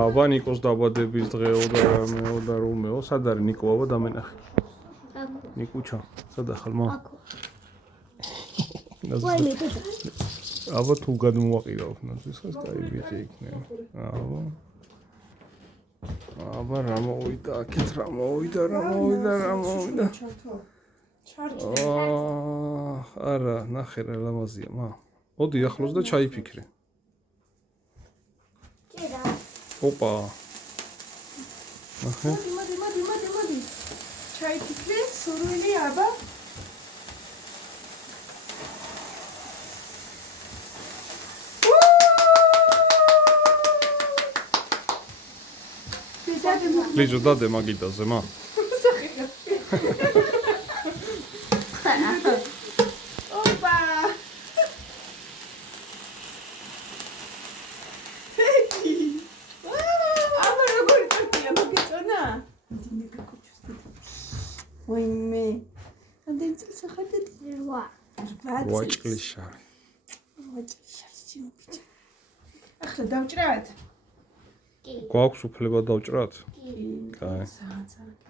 აბა ნიკოს დაბადების დღეო და რამეო და რომეო, სად არის ნიკო აბა დამენახე. ნიკუჩა, სად ახალ მა? აბა თუ გადმოვაყირავ ნაძვის ხას კაი ბიჭი იქნება. აბა რა მოვიდა აქეთ რა მოვიდა. არა, ნახე რა ლამაზია მა. მოდი ახლოს და ჩაიფიქრე. ოპა. ნახე. მოდი. ჩაიფიქრე, სურვილი აბა. ლიზო დადე მაგიდაზე მა. ოპა. აბა როგორი ტარტია მოგეწონა? ვაიმე. ამდენ წელს ახადეთ 8. ვაჭლიშარი. ახლა დავჭრათ? გვაქვს უფლება დავჭრათ? კი. კაი. ძალიან